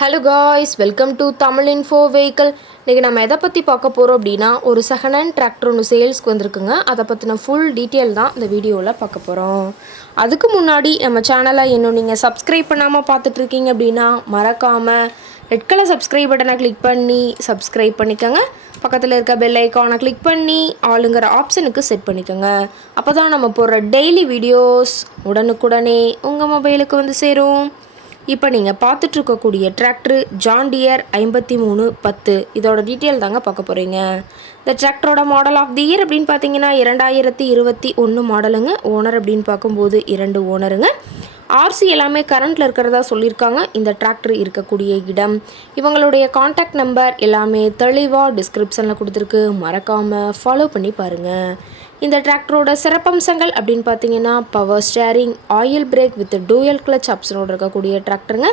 Hello guys, welcome to Tamil info vehicle. இன்றைக்கி நம்ம எதை பற்றி பார்க்க போகிறோம் அப்படின்னா, ஒரு செகண்ட் ஹேண்ட் டிராக்டர் ஒன்று சேல்ஸ்க்கு வந்திருக்குங்க. அதை பற்றின ஃபுல் டீட்டெயில் தான் இந்த வீடியோவில் பார்க்க போகிறோம். அதுக்கு முன்னாடி நம்ம சேனலை இன்னும் நீங்கள் சப்ஸ்கிரைப் பண்ணாமல் பார்த்துட்ருக்கீங்க அப்படின்னா மறக்காமல் ரெட் கலர் சப்ஸ்கிரைப் பட்டனை கிளிக் பண்ணி சப்ஸ்கிரைப் பண்ணிக்கோங்க. பக்கத்தில் இருக்க பெல் ஐக்கானை கிளிக் பண்ணி ஆளுங்கிற ஆப்ஷனுக்கு செட் பண்ணிக்கோங்க. அப்போ தான் நம்ம போடுற டெய்லி வீடியோஸ் உடனுக்குடனே உங்கள் மொபைலுக்கு வந்து சேரும். இப்போ நீங்கள் பார்த்துட்ருக்கக்கூடிய டிராக்டரு ஜான் டியர் 5310. இதோட டீட்டெயில் தாங்க பார்க்க போகிறீங்க. இந்த டிராக்டரோட மாடல் ஆஃப் தி இயர் அப்படின்னு பார்த்தீங்கன்னா 2021 மாடலுங்க. ஓனர் அப்படின்னு பார்க்கும்போது 2 ஓனருங்க. ஆர்சி எல்லாமே கரண்ட்டில் இருக்கிறதா சொல்லியிருக்காங்க. இந்த டிராக்டர் இருக்கக்கூடிய இடம், இவங்களுடைய காண்டாக்ட் நம்பர் எல்லாமே தெளிவாக டிஸ்கிரிப்ஷனில் கொடுத்துருக்கு. மறக்காமல் ஃபாலோ பண்ணி பாருங்கள். இந்த டிராக்டரோட சிறப்பம்சங்கள் அப்படின்னு பார்த்தீங்கன்னா power steering, oil brake with dual clutch ஆப்ஷனோடு இருக்கக்கூடிய டிராக்டருங்க.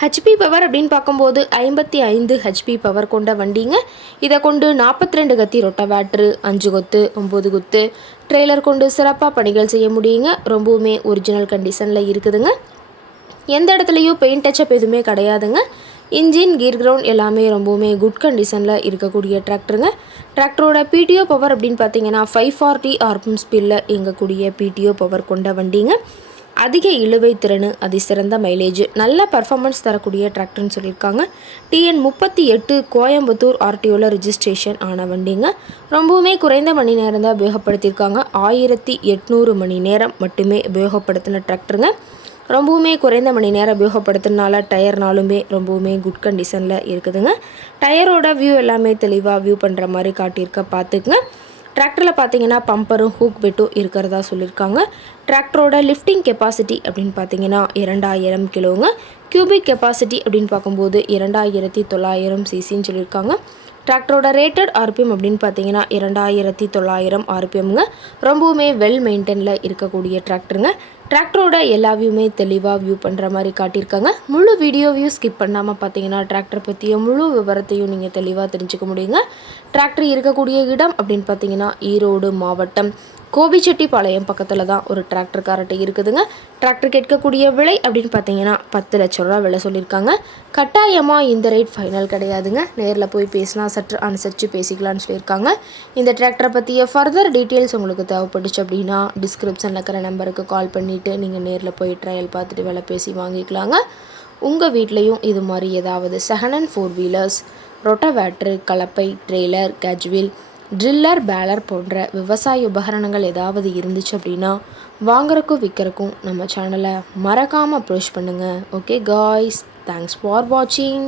ஹெச்பி பவர் அப்படின்னு பார்க்கும்போது 55 ஹெச்பி பவர் கொண்ட வண்டிங்க. இதை கொண்டு 42 கத்தி ரொட்டவேட்ரு, 5 கொத்து 9 கொத்து ட்ரெய்லர் கொண்டு சிறப்பாக பணிகள் செய்ய முடியுங்க. ரொம்பவுமே ஒரிஜினல் கண்டிஷனில் இருக்குதுங்க. எந்த இடத்துலையும் பெயிண்ட் டச்சப் எதுவுமே கிடையாதுங்க. இன்ஜின், கீர் கிரவுண்ட் எல்லாமே ரொம்பவுமே குட் கண்டிஷனில் இருக்கக்கூடிய டிராக்டருங்க. டிராக்டரோட பிடிஓ பவர் அப்படின்னு பார்த்தீங்கன்னா 540 ஆர்பிஎம் ஸ்பீடில் இயங்கக்கூடிய பிடிஓ பவர் கொண்ட வண்டிங்க. அதிக இழுவை திறன், அதிசிறந்த மைலேஜ், நல்ல பர்ஃபார்மன்ஸ் தரக்கூடிய டிராக்டர்னு சொல்லியிருக்காங்க. TN38 கோயம்புத்தூர் ஆர்டிஓவில் ரிஜிஸ்ட்ரேஷன் ஆன வண்டிங்க. ரொம்பவுமே குறைந்த மணி நேரம் தான் உபயோகப்படுத்தியிருக்காங்க. 1800 மணி நேரம் மட்டுமே உபயோகப்படுத்தின டிராக்டருங்க. ரொம்பவுமே குறைந்த மணி நேரம் உபயோகப்படுத்துறதுனால டயர்னாலுமே ரொம்பவுமே குட் கண்டிஷனில் இருக்குதுங்க. டயரோட வியூ எல்லாமே தெளிவாக வியூ பண்ணுற மாதிரி காட்டியிருக்க பார்த்துக்குங்க. டிராக்டரில் பார்த்தீங்கன்னா பம்பரும் ஹூக் பெட்டும் இருக்கிறதா சொல்லியிருக்காங்க. டிராக்டரோட லிஃப்டிங் கெப்பாசிட்டி அப்படின்னு பார்த்தீங்கன்னா 2000 கிலோங்க. கியூபிக் கெப்பாசிட்டி அப்படின்னு பார்க்கும்போது 2900 சிசின்னு சொல்லியிருக்காங்க. டிராக்டரோட ரேட்டட் ஆர்பிஎம் அப்படின்னு பார்த்தீங்கன்னா 2900 ஆர்பிஎம்ங்க. ரொம்பவுமே வெல் மெயின்டைனில் இருக்கக்கூடிய டிராக்டருங்க. டிராக்டரோட எல்லா வியூமே தெளிவாக வியூ பண்ணுற மாதிரி காட்டியிருக்காங்க. முழு வீடியோ ஸ்கிப் பண்ணாமல் பார்த்தீங்கன்னா டிராக்டர் பற்றிய முழு விவரத்தையும் நீங்கள் தெளிவாக தெரிஞ்சுக்க முடியுங்க. டிராக்டர் இருக்கக்கூடிய இடம் அப்படின்னு பார்த்தீங்கன்னா ஈரோடு மாவட்டம் கோபிச்செட்டிப்பாளையம் பக்கத்தில் தான் ஒரு டிராக்டர் காரட்டை இருக்குதுங்க. டிராக்டர் கேட்கக்கூடிய விலை அப்படின்னு பார்த்தீங்கன்னா 10 லட்ச ரூபா விலை சொல்லியிருக்காங்க. கட்டாயமாக இந்த ரேட் ஃபைனல் கிடையாதுங்க. நேரில் போய் பேசினா சற்று அனுசரித்து பேசிக்கலான்னு சொல்லியிருக்காங்க. இந்த டிராக்டரை பற்றிய ஃபர்தர் டீட்டெயில்ஸ் உங்களுக்கு தேவைப்பட்டுச்சு அப்படின்னா டிஸ்கிரிப்ஷனில் இருக்கிற நம்பருக்கு கால் பண்ணிவிட்டு நீங்கள் நேரில் போய் ட்ரையல் பார்த்துட்டு விலை பேசி வாங்கிக்கலாங்க. உங்கள் வீட்லேயும் இது மாதிரி ஏதாவது செகண்ட் ஹேண்ட் 4 வீலர்ஸ், ரொட்டவேட்ரு, கலப்பை, ட்ரெய்லர், கேஜ்வீல், ட்ரில்லர், பேலர் போன்ற விவசாய உபகரணங்கள் ஏதாவது இருந்துச்சு அப்படின்னா வாங்குறக்கும் விற்கிறக்கும் நம்ம சேனலை மறக்காமல் அப்ரோச் பண்ணுங்கள். ஓகே காய்ஸ், தேங்க்ஸ் ஃபார் வாட்சிங்.